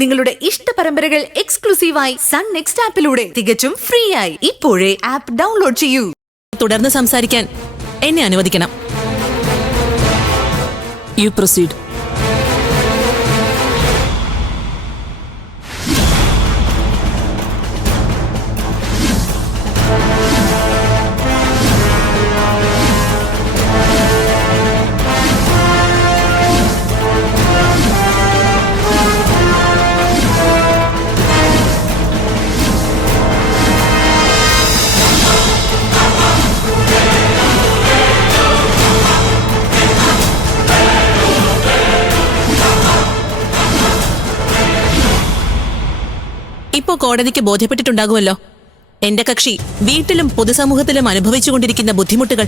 നിങ്ങളുടെ ഇഷ്ട പരമ്പരകൾ എക്സ്ക്ലൂസീവായി സൺ നെക്സ്റ്റ് ആപ്പിലൂടെ തികച്ചും ഫ്രീ ആയി ഇപ്പോഴേ ആപ്പ് ഡൗൺലോഡ് ചെയ്യൂ. തുടർന്ന് സംസാരിക്കാൻ എന്നെ അനുവദിക്കണം. You proceed. ഇപ്പോ കോടതിക്ക് ബോധ്യപ്പെട്ടിട്ടുണ്ടാകുമല്ലോ എന്റെ കക്ഷി വീട്ടിലും പൊതുസമൂഹത്തിലും അനുഭവിച്ചുകൊണ്ടിരിക്കുന്ന ബുദ്ധിമുട്ടുകൾ.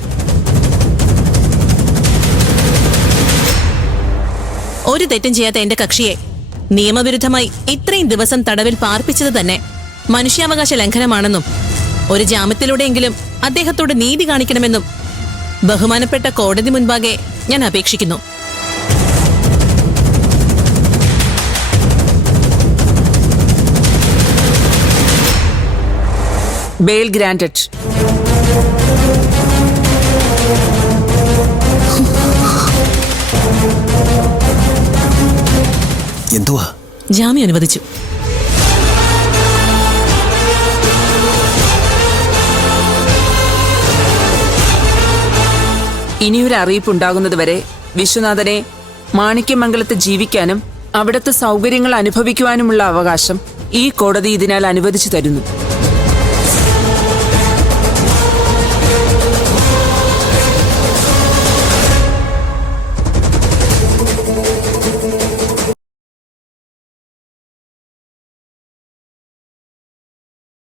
ഒരു തെറ്റും ചെയ്യാത്ത എന്റെ കക്ഷിയെ നിയമവിരുദ്ധമായി ഇത്രയും ദിവസം തടവിൽ പാർപ്പിച്ചത് തന്നെ മനുഷ്യാവകാശ ലംഘനമാണെന്നും ഒരു ജാമ്യത്തിലൂടെയെങ്കിലും അദ്ദേഹത്തോട് നീതി കാണിക്കണമെന്നും ബഹുമാനപ്പെട്ട കോടതി മുൻപാകെ ഞാൻ അപേക്ഷിക്കുന്നു. Bail granted. എന്തുവാ? ജാമ്യം അനുവദിച്ചു. ഇനിയൊരു അറിയിപ്പുണ്ടാകുന്നതുവരെ വിശ്വനാഥനെ മാണിക്യമംഗലത്ത് ജീവിക്കാനും അവിടുത്തെ സൗകര്യങ്ങൾ അനുഭവിക്കുവാനുമുള്ള അവകാശം ഈ കോടതി ഇതിനാൽ അനുവദിച്ചു തരുന്നു.